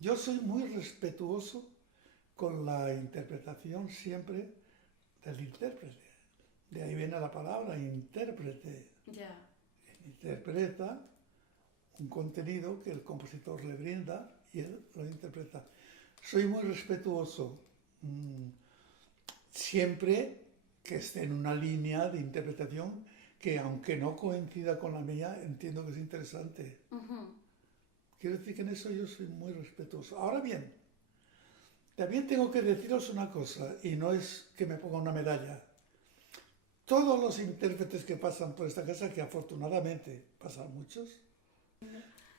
Yo soy muy respetuoso con la interpretación siempre del intérprete. De ahí viene la palabra intérprete. Ya, Interpreta un contenido que el compositor le brinda y él lo interpreta. Soy muy respetuoso siempre que esté en una línea de interpretación que aunque no coincida con la mía, entiendo que es interesante. Quiero decir que en eso yo soy muy respetuoso. Ahora bien, también tengo que deciros una cosa, y no es que me ponga una medalla. Todos los intérpretes que pasan por esta casa, que afortunadamente pasan muchos,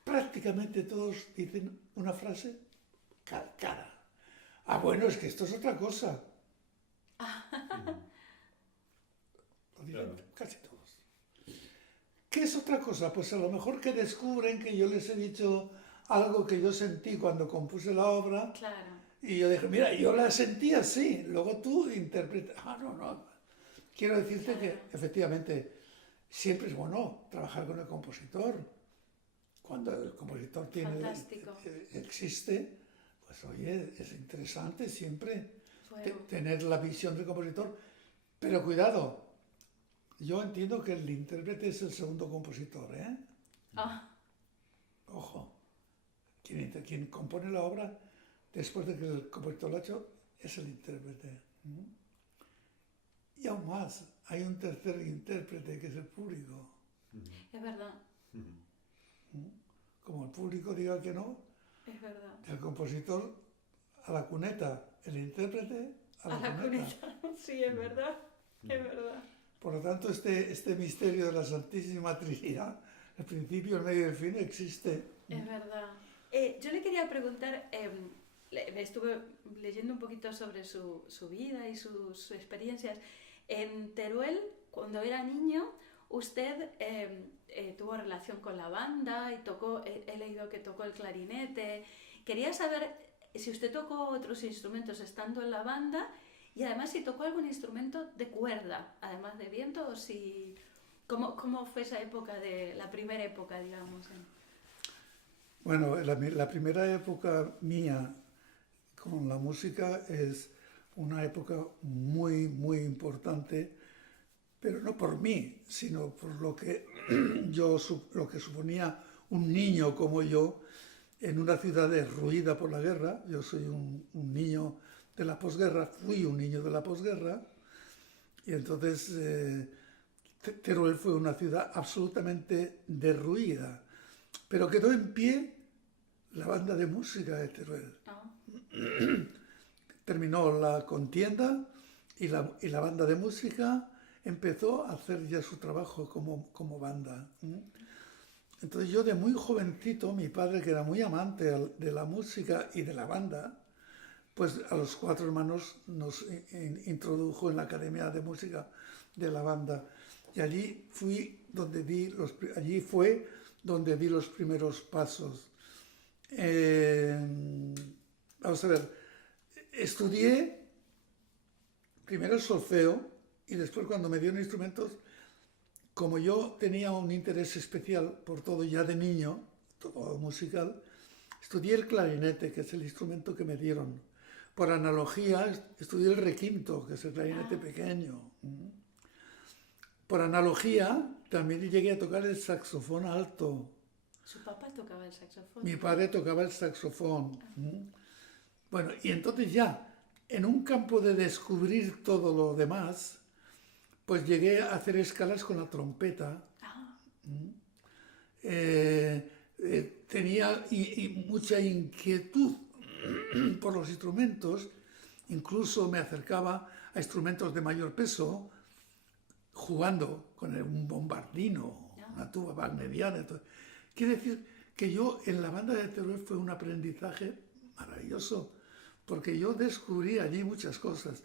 prácticamente todos dicen una frase calcada. Ah, bueno, es que esto es otra cosa. Lo dicen Claro. casi todos. ¿Qué es otra cosa? Pues a lo mejor que descubren que yo les he dicho algo que yo sentí cuando compuse la obra claro, y yo dije, mira, yo la sentí así, luego tú interpretas. Ah, no, no. Quiero decirte claro. que efectivamente siempre es bueno trabajar con el compositor. Cuando el compositor Fantástico. existe, pues oye, es interesante siempre Bueno, tener la visión del compositor. Pero cuidado, yo entiendo que el intérprete es el segundo compositor, ¿eh? ah, Ojo, quien compone la obra después de que el compositor lo ha hecho es el intérprete. Y aún más, hay un tercer intérprete que es el público. es verdad, Como el público diga que no, es verdad. el compositor a la cuneta, el intérprete a A la la cuneta. cuneta, sí, es verdad, es verdad. Por lo tanto, este misterio de la Santísima Trinidad, el principio, el medio y el fin, existe. Es verdad. Yo le quería preguntar, me estuve leyendo un poquito sobre su vida y sus experiencias. En Teruel, cuando era niño, usted tuvo relación con la banda y tocó, he leído que tocó el clarinete. Quería saber si usted tocó otros instrumentos estando en la banda y además si tocó algún instrumento de cuerda, además de viento, o si... ¿Cómo fue esa época, de la primera época, digamos? Bueno, la primera época mía con la música es una época muy, muy importante, pero no por mí, sino por lo que lo que suponía un niño como yo en una ciudad derruida por la guerra. Yo soy un niño de la posguerra, fui un niño de la posguerra, y entonces Teruel fue una ciudad absolutamente derruida, pero quedó en pie la banda de música de Teruel. Oh, Terminó la contienda y la banda de música empezó a hacer ya su trabajo como banda. Entonces yo de muy jovencito, mi padre, que era muy amante de la música y de la banda, pues a los cuatro hermanos nos introdujo en la Academia de Música de la banda. Y allí fue donde di los primeros pasos. Eh, Vamos a ver, estudié primero el solfeo y después cuando me dieron instrumentos, como yo tenía un interés especial por todo ya de niño, todo musical, estudié el clarinete, que es el instrumento que me dieron. Por analogía, estudié el requinto, que es el clarinete pequeño. Por analogía, también llegué a tocar el saxofón alto. su papá tocaba el saxofón. Mi padre tocaba el saxofón. Bueno, y entonces ya, en un campo de descubrir todo lo demás, pues llegué a hacer escalas con la trompeta. Ah, Tenía mucha inquietud por los instrumentos, incluso me acercaba a instrumentos de mayor peso, jugando con un bombardino, una tuba wagneriana. Quiere decir que yo en la banda de Teruel fue un aprendizaje maravilloso, porque yo descubrí allí muchas cosas.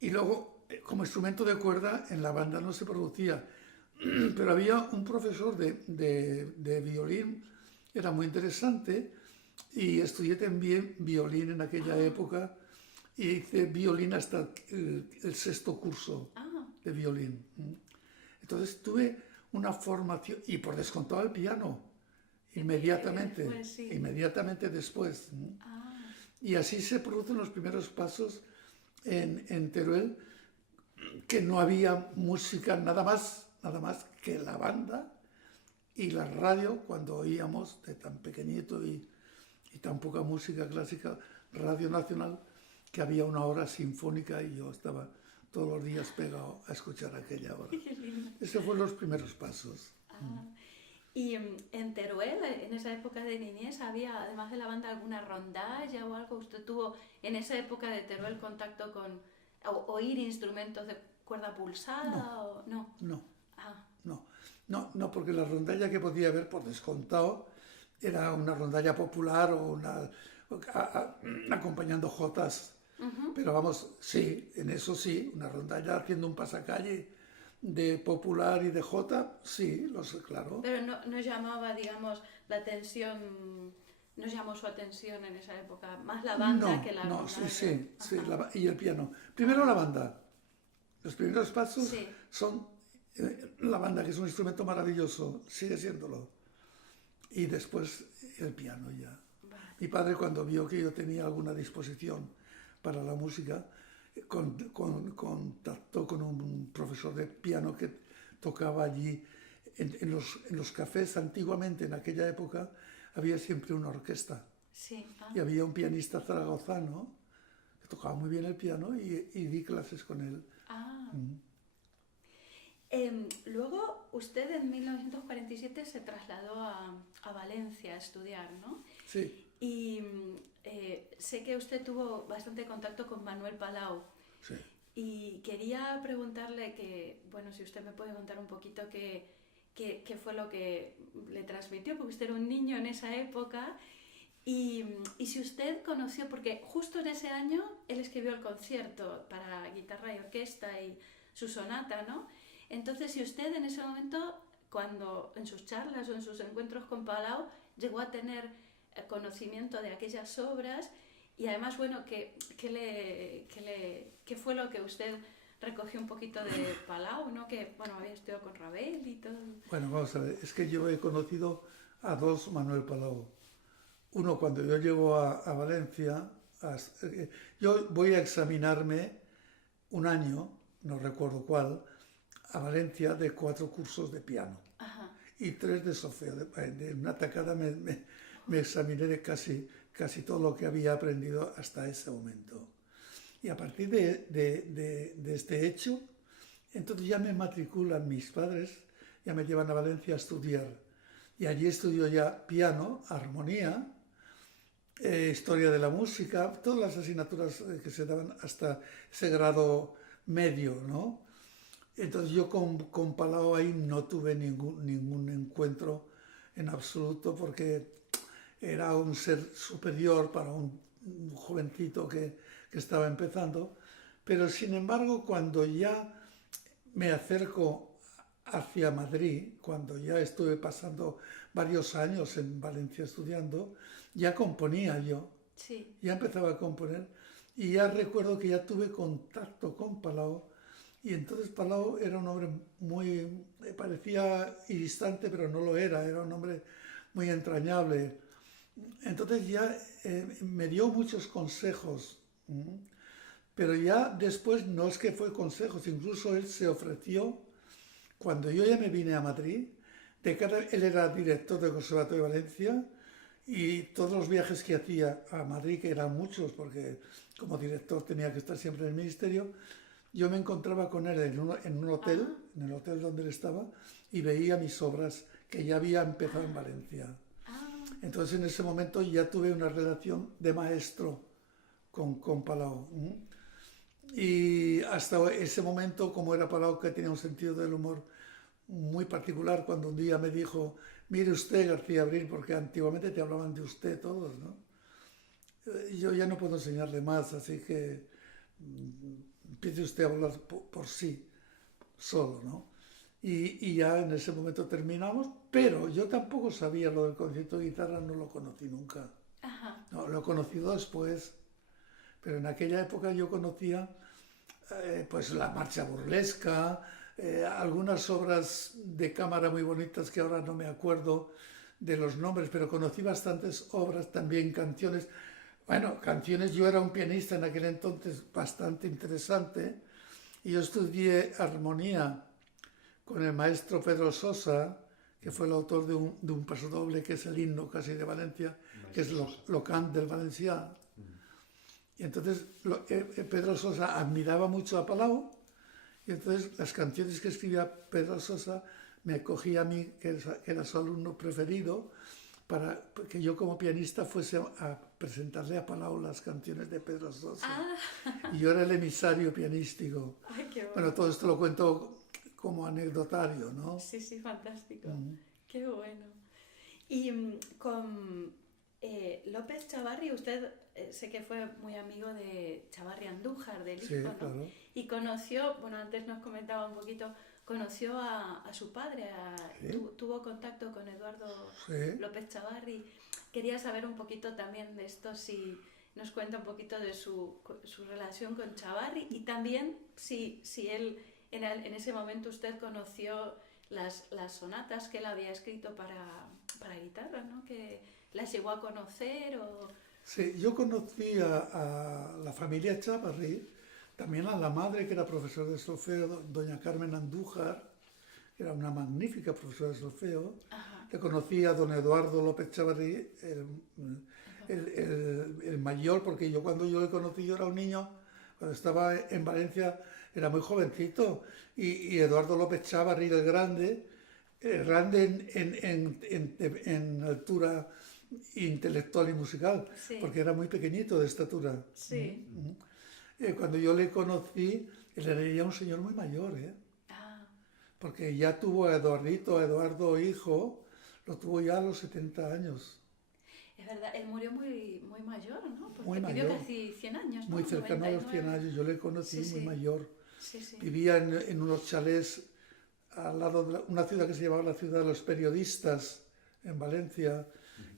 Y luego, como instrumento de cuerda, en la banda no se producía, pero había un profesor de violín, era muy interesante, y estudié también violín en aquella época, y hice violín hasta el sexto curso ah, de violín. Entonces tuve una formación, y por descontado el piano. inmediatamente, Después, sí. inmediatamente después. Ah, Y así se producen los primeros pasos en Teruel, que no había música nada más que la banda y la radio, cuando oíamos de tan pequeñito y tan poca música clásica, Radio Nacional, que había una hora sinfónica y yo estaba todos los días pegado a escuchar aquella hora. qué lindo. Esos fueron los primeros pasos. Ah. Y en Teruel, en esa época de niñez, ¿había, además de la banda, alguna rondalla o algo? ¿Usted tuvo en esa época de Teruel contacto con oír instrumentos de cuerda pulsada o no? No, Ah, no, porque la rondalla que podía haber por descontado era una rondalla popular o acompañando jotas. Pero vamos, sí, en eso sí, una rondalla haciendo un pasacalle de popular y de jota, sí, lo sé, claro. pero no llamaba, digamos, la atención, no llamó su atención en esa época, más la banda que la No, rondalla. sí, y el piano. Primero la banda. Los primeros pasos Sí. son la banda, que es un instrumento maravilloso, sigue siéndolo. Y después el piano ya. Vale. Mi padre, cuando vio que yo tenía alguna disposición para la música, contactó con un profesor de piano que tocaba allí en los cafés. Antiguamente, en aquella época, había siempre una orquesta Sí. y había un pianista zaragozano que tocaba muy bien el piano y di clases con él. Ah. Luego usted en 1947 se trasladó a Valencia a estudiar, ¿no? Sí, Y sé que usted tuvo bastante contacto con Manuel Palau. sí. Y quería preguntarle que, bueno, si usted me puede contar un poquito qué fue lo que le transmitió, porque usted era un niño en esa época. Y si usted conoció, porque justo en ese año él escribió el concierto para guitarra y orquesta y su sonata, ¿no? Entonces, si usted en ese momento, cuando en sus charlas o en sus encuentros con Palau, llegó a tener conocimiento de aquellas obras y además, bueno, ¿qué fue lo que usted recogió un poquito de Palau, ¿no? Que, bueno, había estudiado con Ravel y todo. Bueno, vamos a ver, es que yo he conocido a dos Manuel Palau. Uno cuando yo llego a Valencia, yo voy a examinarme un año, no recuerdo cuál, a Valencia de 4 cursos de piano. Ajá. Y 3 de solfeo. De una tacada me examiné de casi todo lo que había aprendido hasta ese momento. Y a partir de este hecho, entonces ya me matriculan mis padres, ya me llevan a Valencia a estudiar. Y allí estudio ya piano, armonía, historia de la música, todas las asignaturas que se daban hasta ese grado medio, ¿no? Entonces yo con Palau ahí no tuve ningún encuentro en absoluto, porque era un ser superior para un jovencito que estaba empezando. Pero sin embargo, cuando ya me acerco hacia Madrid, cuando ya estuve pasando varios años en Valencia estudiando, ya componía yo, Sí. ya empezaba a componer y ya recuerdo que ya tuve contacto con Palau. Y entonces Palau era un hombre me parecía distante, pero no lo era un hombre muy entrañable. Entonces ya me dio muchos consejos, pero ya después no es que fue consejos, incluso él se ofreció, cuando yo ya me vine a Madrid, él era director del Conservatorio de Valencia, y todos los viajes que hacía a Madrid, que eran muchos, porque como director tenía que estar siempre en el ministerio, yo me encontraba con él en un hotel, en el hotel donde él estaba, y veía mis obras que ya había empezado en Valencia. Entonces en ese momento ya tuve una relación de maestro con Palau. Y hasta ese momento, como era Palau, que tenía un sentido del humor muy particular, cuando un día me dijo: mire usted, García Abril, porque antiguamente te hablaban de usted todos, ¿no? Yo ya no puedo enseñarle más, así que empiece usted a hablar por sí, solo, ¿no? Y ya en ese momento terminamos, pero yo tampoco sabía lo del concierto de guitarra, no lo conocí nunca. Ajá. No, lo he conocido después, pero en aquella época yo conocía pues la marcha burlesca, algunas obras de cámara muy bonitas que ahora no me acuerdo, de los nombres, pero conocí bastantes obras, también canciones. Bueno, canciones, yo era un pianista en aquel entonces bastante interesante y yo estudié armonía con el maestro Pedro Sosa, que fue el autor de un pasodoble que es el himno casi de Valencia, que es lo cant del Valencià. Y entonces Pedro Sosa admiraba mucho a Palau y entonces las canciones que escribía Pedro Sosa me acogía a mí, que era su alumno preferido, para que yo como pianista fuese a presentarle a Palau las canciones de Pedro Sosa. Y yo era el emisario pianístico. Ay, qué bueno. Bueno, todo esto lo cuento como anecdotario, ¿no? Sí, sí, fantástico. Qué bueno. Y con López Chavarri, usted sé que fue muy amigo de Chavarri Andújar, del hijo, Sí, ¿no? claro. Y conoció, bueno, antes nos comentaba un poquito, conoció a su padre, Sí. tuvo contacto con Eduardo Sí. López Chavarri. Quería saber un poquito también de esto, si nos cuenta un poquito de su relación con Chavarri y también si él, en ese momento usted conoció las sonatas que él había escrito para guitarra, ¿no? Que las llegó a conocer o... Sí, yo conocí a la familia Chavarri, también a la madre que era profesora de solfeo, doña Carmen Andújar, que era una magnífica profesora de solfeo. Ajá. Le conocí a don Eduardo López Chavarri, el mayor, porque cuando yo le conocí yo era un niño, cuando estaba en Valencia era muy jovencito, y Eduardo López Chavarri, el grande en altura intelectual y musical, Sí. porque era muy pequeñito de estatura. Sí. Cuando yo le conocí, él era ya un señor muy mayor, Ah, porque ya tuvo a Eduardo hijo, lo tuvo ya a los 70 años, es verdad, él murió muy mayor, ¿no? Porque Muy vivió mayor. casi 100 años, ¿no? muy cercano a los 100 99. años. Yo le conocí Sí, muy sí. mayor. Sí, sí. Vivía en unos chalés al lado de una ciudad que se llamaba la ciudad de los periodistas, en Valencia,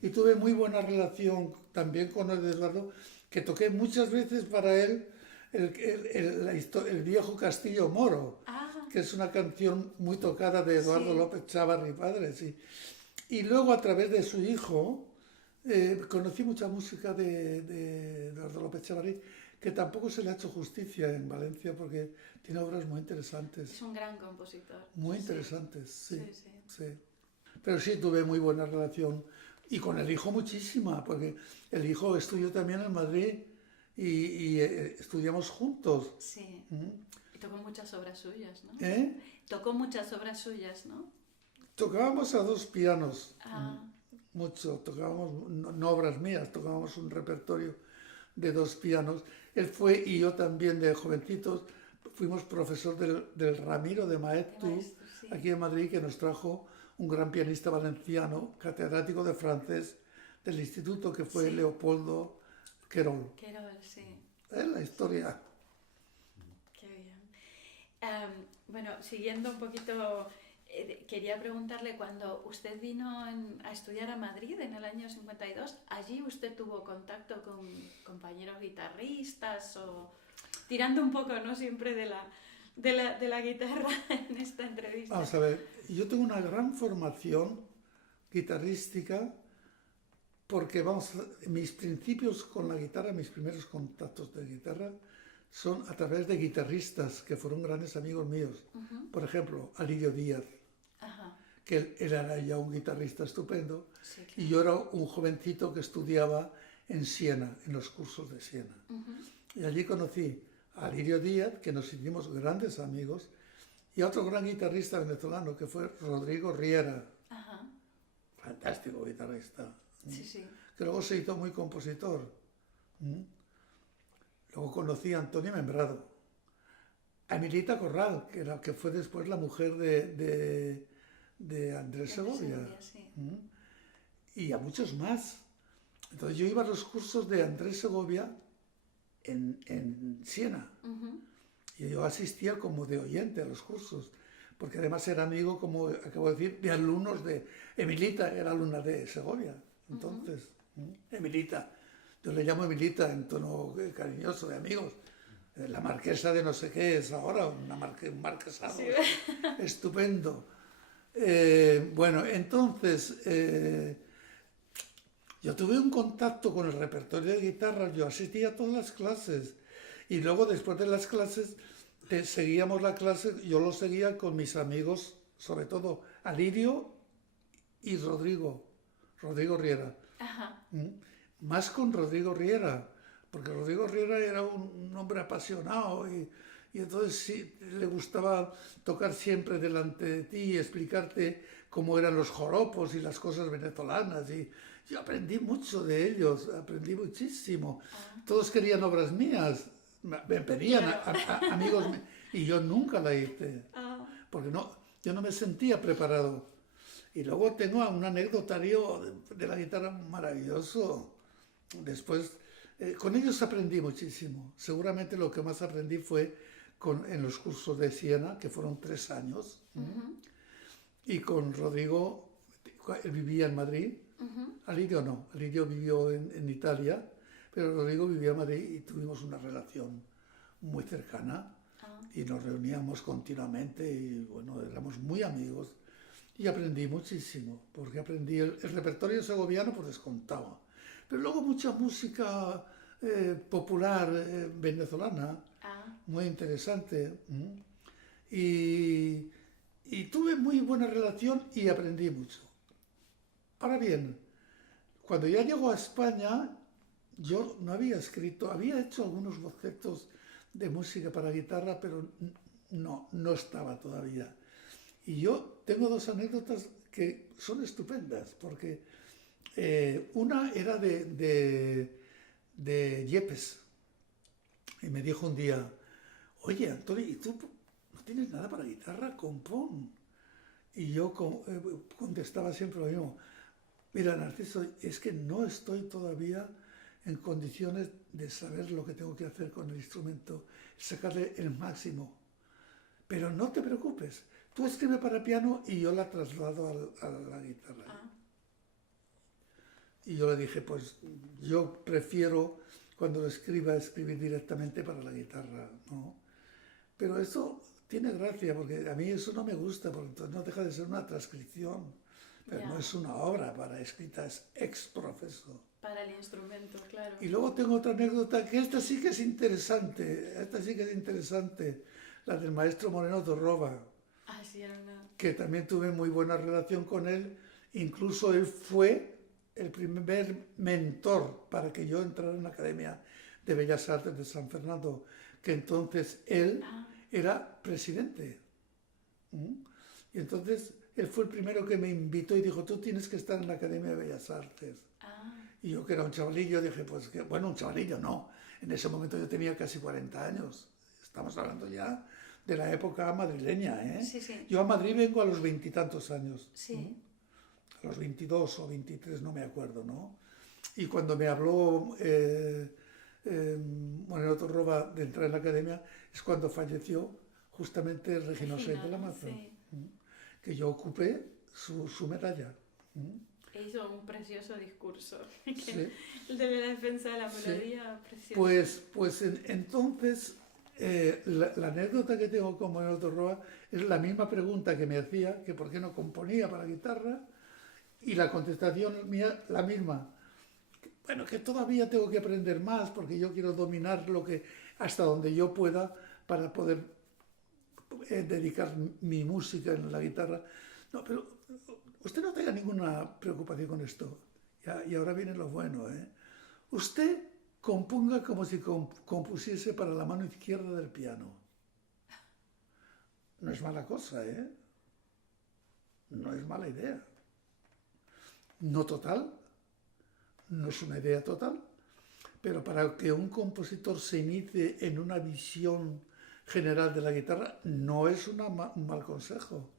y tuve muy buena relación también con el Eduardo, que toqué muchas veces para él el viejo Castillo Moro, Ah, que es una canción muy tocada de Eduardo Sí. López Chavarri, padre, sí. Y luego a través de su hijo conocí mucha música de Eduardo López Chavarri, que tampoco se le ha hecho justicia en Valencia porque tiene obras muy interesantes, es un gran compositor. muy Sí, interesantes, sí, Sí, sí. sí. Pero sí tuve muy buena relación y con el hijo muchísima, porque el hijo estudió también en Madrid y estudiamos juntos. Sí. ¿Mm? Y tocó muchas obras suyas, ¿no? ¿Eh? Tocó muchas obras suyas, ¿no? Tocábamos a dos pianos, Ah, mucho, tocábamos, no obras mías, tocábamos un repertorio de dos pianos. Él fue y yo también de jovencitos, fuimos profesor del Ramiro de de Maeztu, maestro, sí. aquí en Madrid, que nos trajo un gran pianista valenciano, catedrático de francés del instituto, que fue Sí. Leopoldo Querol. Querol, sí. Es la historia. Qué bien. Bueno, siguiendo un poquito, quería preguntarle, cuando usted vino a estudiar a Madrid en el año 52, ¿allí usted tuvo contacto con compañeros guitarristas o tirando un poco, ¿no? Siempre de la guitarra en esta entrevista? Vamos a ver, yo tengo una gran formación guitarrística porque, mis principios con la guitarra, mis primeros contactos de guitarra son a través de guitarristas que fueron grandes amigos míos. Por ejemplo, Alirio Díaz, Ajá, que él era ya un guitarrista estupendo, sí, claro. y yo era un jovencito que estudiaba en Siena, en los cursos de Siena. Y allí conocí a Alirio Díaz, que nos hicimos grandes amigos, y a otro gran guitarrista venezolano, que fue Rodrigo Riera, Ajá, fantástico guitarrista, sí, sí. que luego se hizo muy compositor. Luego conocí a Antonio Membrado, a Emilita Corral, que fue después la mujer de Andrés Segovia, Sí. y a muchos más. Entonces yo iba a los cursos de Andrés Segovia en Siena, y yo asistía como de oyente a los cursos, porque además era amigo, como acabo de decir, de alumnos de... Emilita era alumna de Segovia, entonces, Emilita. Yo le llamo Emilita en tono cariñoso de amigos. La marquesa de no sé qué es ahora, un marquesado Sí. estupendo. Bueno, entonces yo tuve un contacto con el repertorio de guitarra, yo asistía a todas las clases y luego después de las clases seguíamos la clase, yo lo seguía con mis amigos, sobre todo Alirio y Rodrigo Riera. Ajá. Más con Rodrigo Riera, porque Rodrigo Riera era un hombre apasionado y entonces sí, le gustaba tocar siempre delante de ti y explicarte cómo eran los joropos y las cosas venezolanas. Y yo aprendí mucho de ellos, aprendí muchísimo. Todos querían obras mías, me pedían Claro. amigos y yo nunca la hice, Ah, porque no, yo no me sentía preparado. Y luego tengo un anecdotario de la guitarra maravilloso. Después, con ellos aprendí muchísimo. Seguramente lo que más aprendí fue en los cursos de Siena, que fueron 3 años. Y con Rodrigo, él vivía en Madrid. Alirio no, Alirio vivió en Italia, pero Rodrigo vivía en Madrid y tuvimos una relación muy cercana ah, y nos reuníamos continuamente y bueno, éramos muy amigos. Y aprendí muchísimo, porque aprendí el repertorio segoviano por descontado. Pero luego mucha música popular venezolana, ah, muy interesante. Y, y tuve muy buena relación y aprendí mucho. Ahora bien, cuando ya llegó a España, yo no había escrito, había hecho algunos bocetos de música para guitarra, pero no estaba todavía. Y yo tengo dos anécdotas que son estupendas, porque una era de Yepes, y me dijo un día, oye, Antonio, ¿y tú no tienes nada para guitarra? Compón. Y yo contestaba siempre lo mismo, mira, Narciso, es que no estoy todavía en condiciones de saber lo que tengo que hacer con el instrumento, sacarle el máximo. Pero no te preocupes, tú escribe para piano y yo la traslado a la guitarra. ah. Y yo le dije, pues yo prefiero cuando lo escriba escribir directamente para la guitarra, ¿no? Pero eso tiene gracia, porque a mí eso no me gusta, porque entonces no deja de ser una transcripción, pero no Ya. es una obra para escritas ex profeso. Para el instrumento, claro. Y luego tengo otra anécdota, que esta sí que es interesante, esta sí que es interesante, la del maestro Moreno Torroba, Ah, sí, era una... que también tuve muy buena relación con él, incluso él fue el primer mentor para que yo entrara en la Academia de Bellas Artes de San Fernando, que entonces él Ah, era presidente. Y entonces él fue el primero que me invitó y dijo, tú tienes que estar en la Academia de Bellas Artes. ah, Y yo, que era un chavalillo, dije, pues que, bueno, un chavalillo no. En ese momento yo tenía casi 40 años. Estamos hablando ya de la época madrileña, ¿eh? sí, sí, Yo a Madrid vengo a los 20 y tantos años. sí. A los 22 o 23, no me acuerdo, ¿no? Y cuando me habló Moreno Torroba de entrar en la academia, es cuando falleció justamente Regino Sáenz de la Regina, Maza, sí. que yo ocupé su medalla. E hizo un precioso discurso. Sí, El de la defensa de la sí. melodía, precioso. Pues entonces, la anécdota que tengo con Moreno Torroba es la misma pregunta que me hacía, que por qué no componía para guitarra, y la contestación mía la misma. Bueno, que todavía tengo que aprender más porque yo quiero dominar lo que hasta donde yo pueda para poder dedicar mi música en la guitarra. No, pero usted no tenga ninguna preocupación con esto. Y ahora viene lo bueno, ¿eh? Usted componga como si compusiese para la mano izquierda del piano. No es mala cosa, ¿eh? No es mala idea. No total, no es una idea total, pero para que un compositor se inicie en una visión general de la guitarra no es un mal consejo.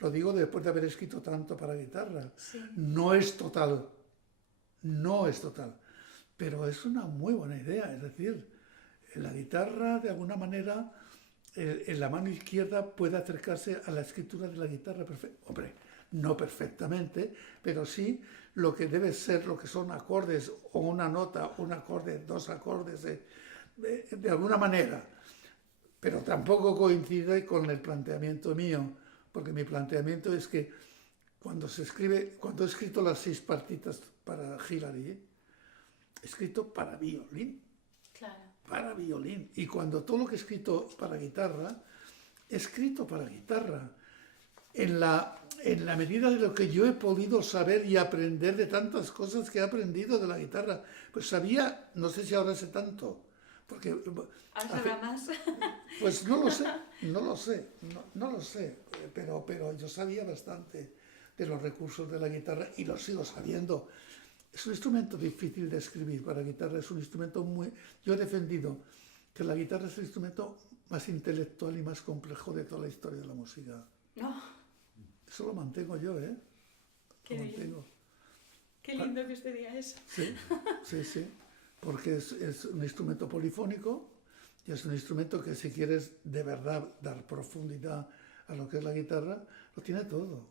Lo digo después de haber escrito tanto para guitarra. Sí. No es total, no es total, pero es una muy buena idea. Es decir, la guitarra de alguna manera en la mano izquierda puede acercarse a la escritura de la guitarra. Hombre, no perfectamente, pero sí lo que debe ser, lo que son acordes o una nota, un acorde, dos acordes, de alguna manera. Pero tampoco coincide con el planteamiento mío, porque mi planteamiento es que cuando he escrito las 6 partitas para Hilary, he escrito para violín. Claro. Para violín. Y cuando todo lo que he escrito para guitarra, he escrito para guitarra. En la medida de lo que yo he podido saber y aprender de tantas cosas que he aprendido de la guitarra. Pues sabía, no sé si ahora sé tanto, porque... ¿Ahora sabrá más? Pues no lo sé, pero yo sabía bastante de los recursos de la guitarra y lo sigo sabiendo. Es un instrumento difícil de escribir para guitarra, es un instrumento muy... Yo he defendido que la guitarra es el instrumento más intelectual y más complejo de toda la historia de la música. No. Eso lo mantengo yo, ¿eh? Qué lo bien. mantengo. Qué lindo que usted diga eso. Sí, porque es un instrumento polifónico y es un instrumento que si quieres de verdad dar profundidad a lo que es la guitarra, lo tiene todo.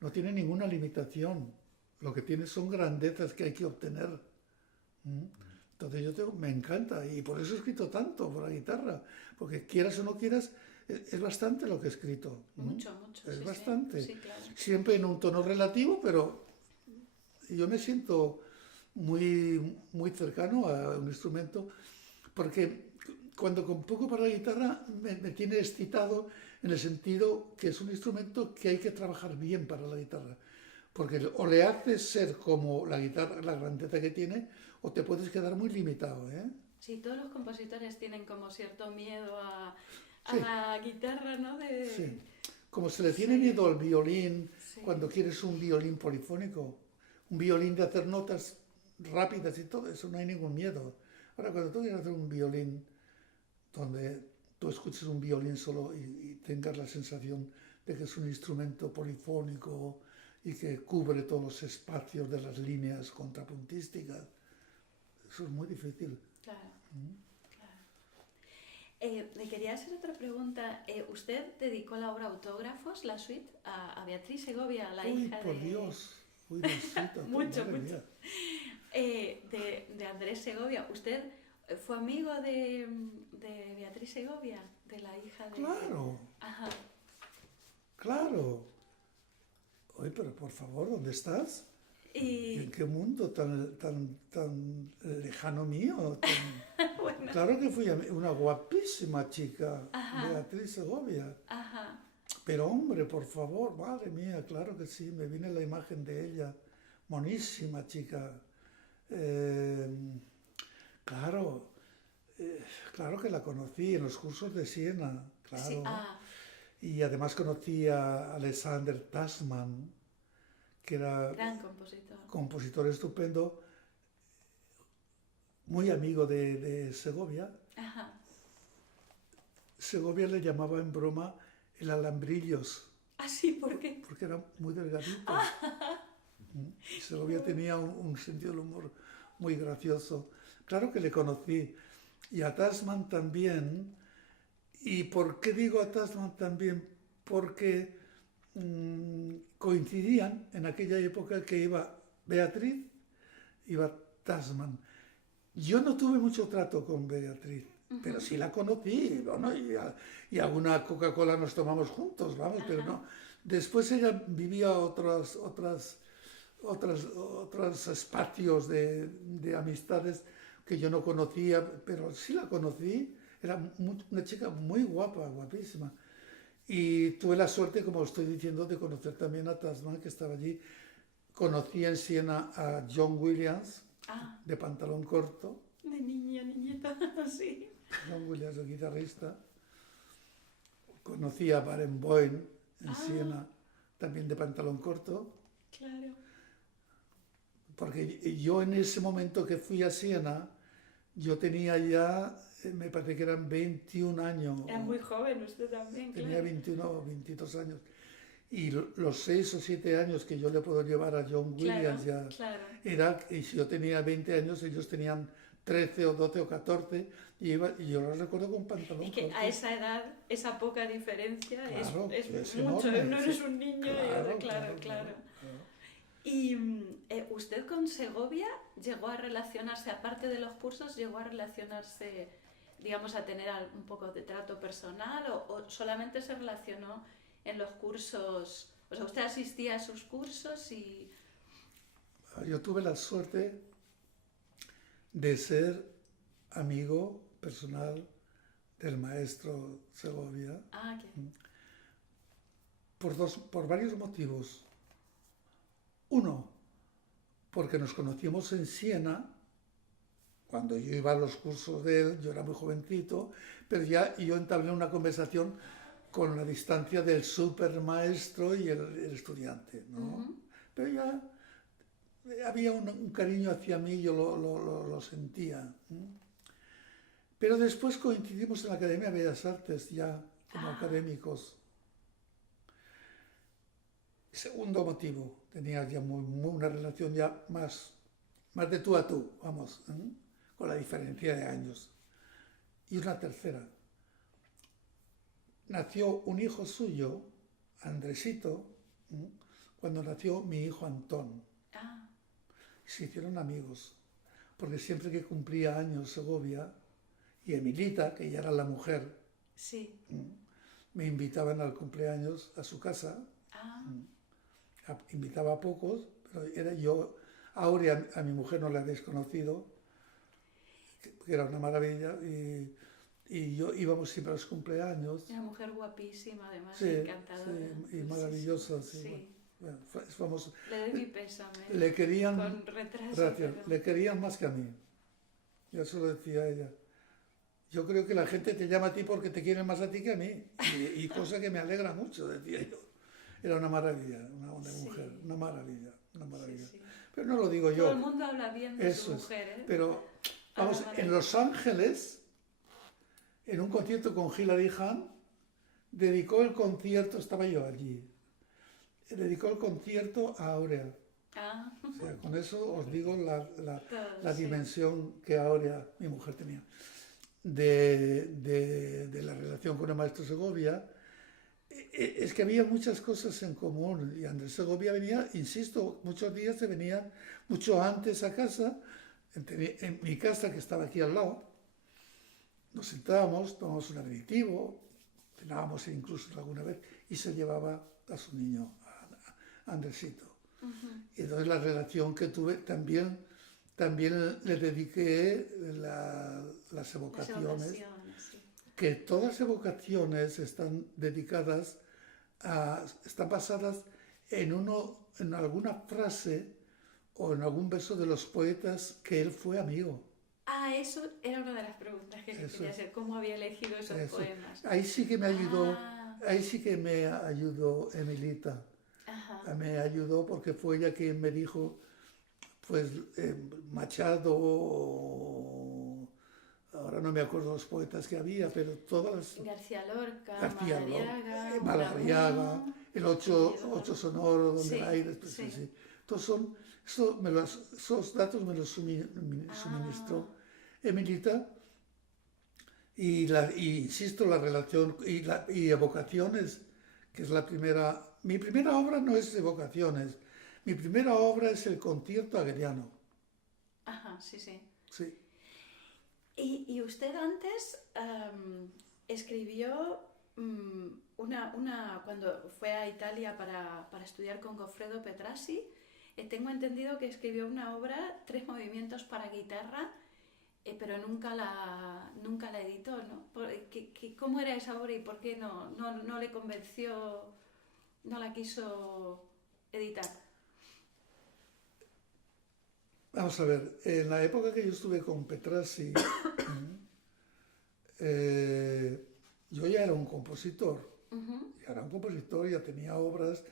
No tiene ninguna limitación. Lo que tiene son grandezas que hay que obtener. Entonces me encanta y por eso he escrito tanto por la guitarra, porque quieras o no quieras, es bastante lo que he escrito. Mucho. Es sí, bastante. Sí, claro. Siempre en un tono relativo, pero yo me siento muy, muy cercano a un instrumento, porque cuando compongo para la guitarra me tiene excitado en el sentido que es un instrumento que hay que trabajar bien para la guitarra. Porque o le haces ser como la guitarra, la grandeza que tiene, o te puedes quedar muy limitado, ¿eh? Sí, todos los compositores tienen como cierto miedo a Sí. la guitarra, ¿no? Sí. Como se le tiene miedo al violín Sí. cuando quieres un violín polifónico, un violín de hacer notas rápidas y todo eso, no hay ningún miedo. Ahora, cuando tú quieres hacer un violín donde tú escuches un violín solo y tengas la sensación de que es un instrumento polifónico y que cubre todos los espacios de las líneas contrapuntísticas, eso es muy difícil. Claro, claro. Le quería hacer otra pregunta. ¿Usted dedicó la obra Autógrafos, la suite, a Beatriz Segovia, la Uy, hija por de... Dios. Uy, Diosito, Mucho, madre mucho. mía. De Andrés Segovia. ¿Usted fue amigo de Beatriz Segovia, de la hija de... Claro, Ajá. claro. Oye, pero por favor, ¿dónde estás? Y... ¿En qué mundo tan lejano mío? bueno, Claro que fui una guapísima chica, Ajá. Beatriz Segovia. ajá. Pero hombre, por favor, madre mía, claro que sí, me viene la imagen de ella. Monísima chica. Claro, claro que la conocí en los cursos de Siena, claro. Sí, Y además conocí a Alexander Tasman, que era gran compositor. compositor estupendo, muy amigo de Segovia. Ajá. Segovia le llamaba en broma el Alambrillos, Ah, sí, ¿por qué? porque era muy delgadito. Y Segovia tenía un sentido del humor muy gracioso. Claro que le conocí. Y a Tasman también. ¿Y por qué digo a Tasman también? Porque coincidían en aquella época que iba Beatriz, iba Tasman. Yo no tuve mucho trato con Beatriz, pero sí la conocí, bueno, y alguna Coca-Cola nos tomamos juntos, vamos, pero no. Después ella vivía otros espacios de amistades que yo no conocía, pero sí la conocí. Era una chica muy guapa, guapísima. Y tuve la suerte, como estoy diciendo, de conocer también a Tasman, que estaba allí. Conocí en Siena a John Williams, de Pantalón Corto. De niña, niñeta, sí. John Williams, el guitarrista. Conocí a Barenboim en Siena, también de Pantalón Corto. Claro. Porque yo en ese momento que fui a Siena, yo tenía ya, me parece que eran 21 años. Era muy joven usted también, Tenía claro. 21 o 22 años. Y los 6 o 7 años que yo le puedo llevar a John Williams, Claro, claro. y si yo tenía 20 años, ellos tenían 13 o 12 o 14, y yo los recuerdo con pantalón Es que corto. a esa edad, esa poca diferencia Claro, es es mucho. enorme, No sí. eres un niño, Claro, claro. Y usted con Segovia llegó a relacionarse, aparte de los cursos, llegó a relacionarse, digamos, a tener un poco de trato personal o solamente se relacionó en los cursos? O sea, ¿usted asistía a sus cursos y...? Yo tuve la suerte de ser amigo personal del maestro Segovia Ah, ¿qué? por varios motivos. Uno, porque nos conocimos en Siena, cuando yo iba a los cursos de él, yo era muy jovencito, pero ya yo entablé una conversación con la distancia del supermaestro y el estudiante, ¿no? Pero ya había un cariño hacia mí, yo lo sentía. Pero después coincidimos en la Academia de Bellas Artes ya como académicos. Segundo motivo, tenía ya una relación ya más de tú a tú, vamos, con la diferencia de años. Y una tercera, nació un hijo suyo, Andresito, cuando nació mi hijo Antón. Se hicieron amigos, porque siempre que cumplía años Segovia, y Emilita, que ya era la mujer, sí. me invitaban al cumpleaños a su casa. Invitaba a pocos, pero era yo. Aurea, a mi mujer no la habéis conocido, que era una maravilla, y yo íbamos siempre a los cumpleaños. Una mujer guapísima, además, sí, encantadora. Sí, y maravillosa, sí. Sí. Bueno, es famoso. Le doy mi pésame. Le querían, con retraso, gracias, pero... le querían más que a mí. Yo se lo decía a ella. Yo creo que la gente te llama a ti porque te quieren más a ti que a mí. Y cosa que me alegra mucho, decía yo. Era una maravilla, una mujer, una maravilla, una maravilla. Sí, sí. Pero no lo digo yo. Todo el mundo habla bien de su mujer, ¿eh? Pero, vamos, en Los Ángeles, en un concierto con Hilary Hahn, dedicó el concierto, estaba yo allí, dedicó el concierto a Aurea. O sea, con eso os digo la dimensión que Aurea, mi mujer, tenía. De la relación con el maestro Segovia, es que había muchas cosas en común. Y Andrés Segovia venía, insisto, muchos días se venía mucho antes a casa, en mi casa que estaba aquí al lado. Nos sentábamos, tomábamos un aperitivo, cenábamos incluso alguna vez, y se llevaba a su niño, a Andresito. Y entonces la relación que tuve también le dediqué las evocaciones, sí. Que todas las evocaciones están dedicadas están basadas en alguna frase o en algún verso de los poetas que él fue amigo. Eso era una de las preguntas que quería hacer, ¿cómo había elegido esos poemas? Ahí sí que me ayudó, Emilita. Me ayudó porque fue ella quien me dijo, pues Machado, ahora no me acuerdo los poetas que había, pero todas... García Lorca, Madariaga, el ocho sonoro, donde el aire... Pues, sí. Entonces esos datos me los suministró Emilita, y insisto, la relación y evocaciones, que es la primera... Mi primera obra no es evocaciones, mi primera obra es el concierto agriano. Sí. Sí. Y usted antes escribió cuando fue a Italia para estudiar con Goffredo Petrassi, tengo entendido que escribió una obra, 3 movimientos para guitarra, pero nunca la editó, ¿no? ¿Cómo era esa obra y por qué no le convenció, no la quiso editar? Vamos a ver, en la época que yo estuve con Petrassi, yo ya era un compositor. Ya tenía obras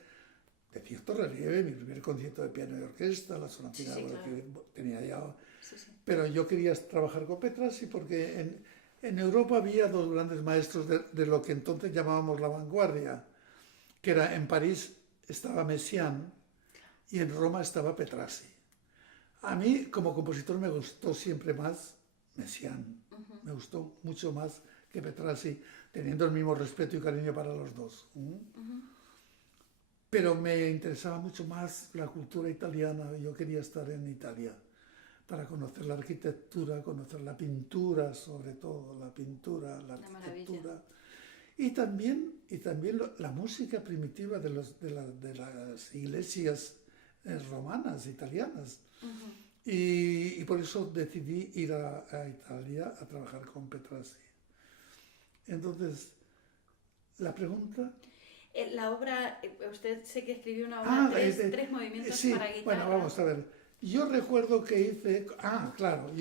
de cierto relieve, mi primer concierto de piano y orquesta, la sonatina, claro. Que tenía ya. Sí. Pero yo quería trabajar con Petrassi porque en Europa había 2 grandes maestros de lo que entonces llamábamos la vanguardia, que era en París estaba Messiaen y en Roma estaba Petrassi. A mí, como compositor, me gustó siempre más Messiaen. Me gustó mucho más que Petrassi, teniendo el mismo respeto y cariño para los dos. Pero me interesaba mucho más la cultura italiana. Yo quería estar en Italia para conocer la arquitectura, conocer la pintura, sobre todo, la pintura, la arquitectura. y también la música primitiva de las iglesias romanas, italianas. Y por eso decidí ir a Italia a trabajar con Petrassi. Entonces, la pregunta... La obra, usted sé que escribió una obra, tres movimientos sí, para guitarra. Bueno, vamos a ver. Yo recuerdo que hice... claro,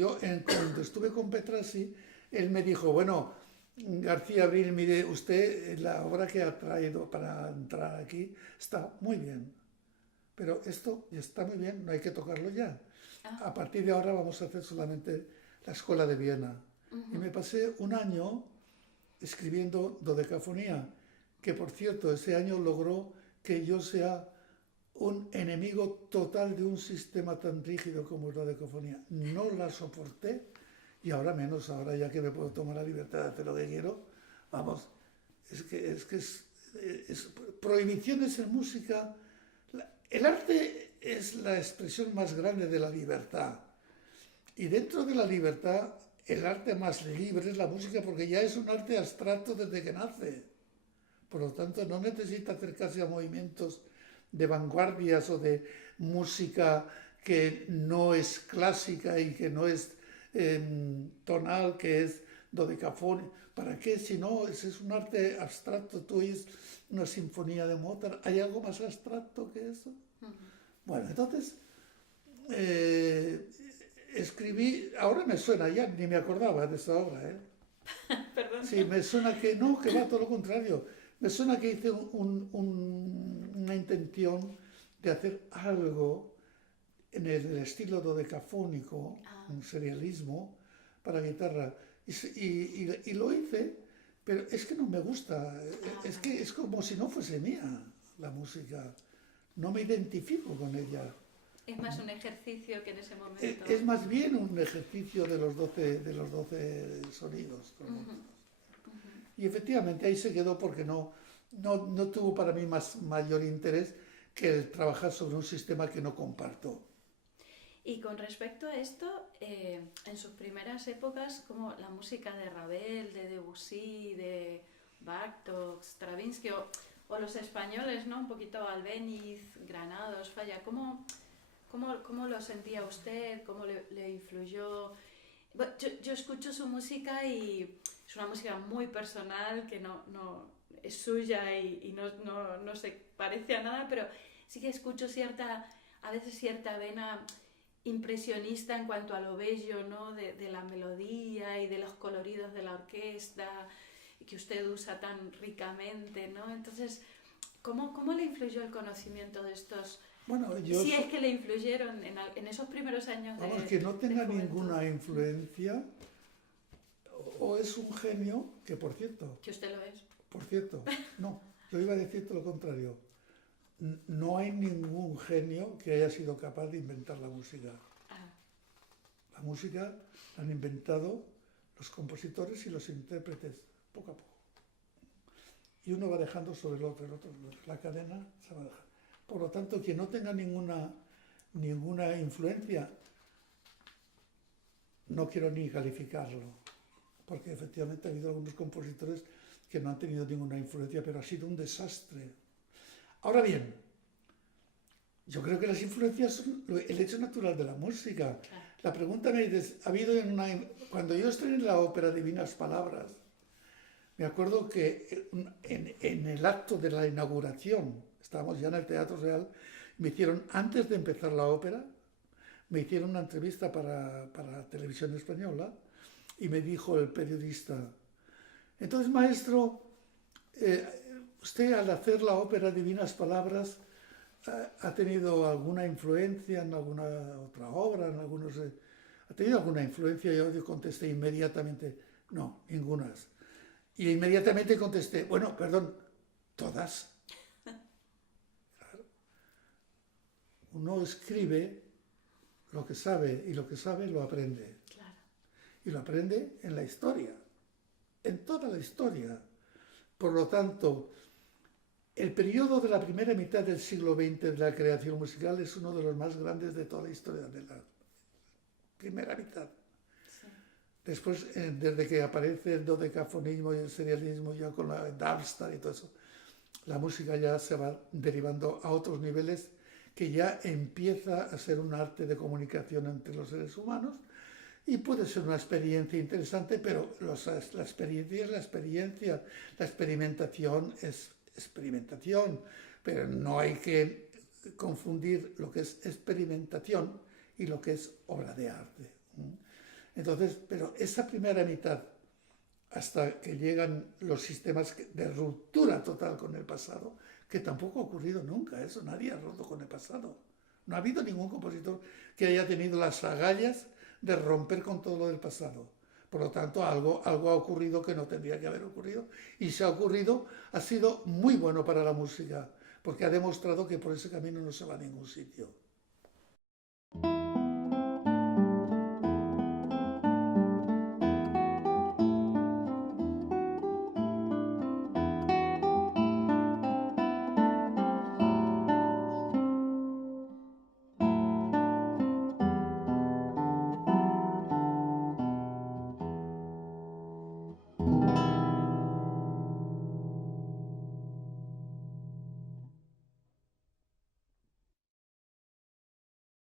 cuando estuve con Petrassi, él me dijo, bueno, García Abril, mire, usted la obra que ha traído para entrar aquí está muy bien, pero esto ya está muy bien, no hay que tocarlo ya. A partir de ahora vamos a hacer solamente la Escuela de Viena. Y me pasé un año escribiendo dodecafonía, que por cierto ese año logró que yo sea un enemigo total de un sistema tan rígido como es la dodecafonía. No la soporté y ahora menos, ahora ya que me puedo tomar la libertad de hacer lo que quiero, vamos, prohibiciones en música. El arte es la expresión más grande de la libertad y dentro de la libertad el arte más libre es la música porque ya es un arte abstracto desde que nace. Por lo tanto, no necesita acercarse a movimientos de vanguardias o de música que no es clásica y que no es tonal, que es dodecafónica. ¿Para qué? Si no, es un arte abstracto. Tú oyes una sinfonía de Mozart. ¿Hay algo más abstracto que eso? Bueno, entonces escribí, ahora me suena, ya ni me acordaba de esa obra, ¿eh? Perdón. Sí, me suena que no, que va todo lo contrario. Me suena que hice una intención de hacer algo en el estilo dodecafónico, un serialismo para guitarra. Y lo hice, pero es que no me gusta. Es que es como si no fuese mía la música. No me identifico con ella. Es más un ejercicio que en ese momento... Es más bien un ejercicio de los 12 sonidos. Y efectivamente ahí se quedó porque no tuvo para mí mayor interés que el trabajar sobre un sistema que no comparto. Y con respecto a esto, en sus primeras épocas, como la música de Ravel, de Debussy, de Bartók, Stravinsky o los españoles, ¿no? Un poquito Albéniz, Granados, Falla, ¿cómo lo sentía usted? ¿Cómo le influyó? Bueno, yo escucho su música y es una música muy personal, que no es suya y no se parece a nada, pero sí que escucho a veces cierta vena impresionista en cuanto a lo bello, ¿no? de la melodía y de los coloridos de la orquesta que usted usa tan ricamente, ¿no? Entonces, ¿cómo le influyó el conocimiento de estos? Bueno, Si es que le influyeron en esos primeros años vamos, que no tenga de ninguna influencia, o es un genio, que por cierto... Que usted lo es. Por cierto, no, yo iba a decirte lo contrario. No hay ningún genio que haya sido capaz de inventar la música. La música la han inventado los compositores y los intérpretes, poco a poco. Y uno va dejando sobre el otro, la cadena se va dejando. Por lo tanto, quien no tenga ninguna influencia, no quiero ni calificarlo, porque efectivamente ha habido algunos compositores que no han tenido ninguna influencia, pero ha sido un desastre. Ahora bien, yo creo que las influencias son el hecho natural de la música. Claro. La pregunta me dice, cuando yo estoy en la ópera Divinas Palabras, me acuerdo que en el acto de la inauguración, estábamos ya en el Teatro Real, antes de empezar la ópera, me hicieron una entrevista para Televisión Española y me dijo el periodista, entonces, maestro, usted al hacer la ópera Divinas Palabras ha tenido alguna influencia en alguna otra obra, ¿ha tenido alguna influencia? Yo contesté inmediatamente, no, ninguna. Y inmediatamente contesté, bueno, perdón, todas. Claro. Uno escribe lo que sabe y lo que sabe lo aprende. Claro. Y lo aprende en la historia, en toda la historia. Por lo tanto, el periodo de la primera mitad del siglo XX de la creación musical es uno de los más grandes de toda la historia de la primera mitad. Sí. Después, desde que aparece el dodecafonismo y el serialismo, ya con la Darmstadt y todo eso, la música ya se va derivando a otros niveles, que ya empieza a ser un arte de comunicación entre los seres humanos, y puede ser una experiencia interesante, pero la experiencia es la experiencia, la experimentación es experimentación, pero no hay que confundir lo que es experimentación y lo que es obra de arte. Entonces, pero esa primera mitad, hasta que llegan los sistemas de ruptura total con el pasado, que tampoco ha ocurrido nunca, eso, nadie ha roto con el pasado. No ha habido ningún compositor que haya tenido las agallas de romper con todo lo del pasado. Por lo tanto, algo ha ocurrido que no tendría que haber ocurrido, y si ha ocurrido, ha sido muy bueno para la música, porque ha demostrado que por ese camino no se va a ningún sitio.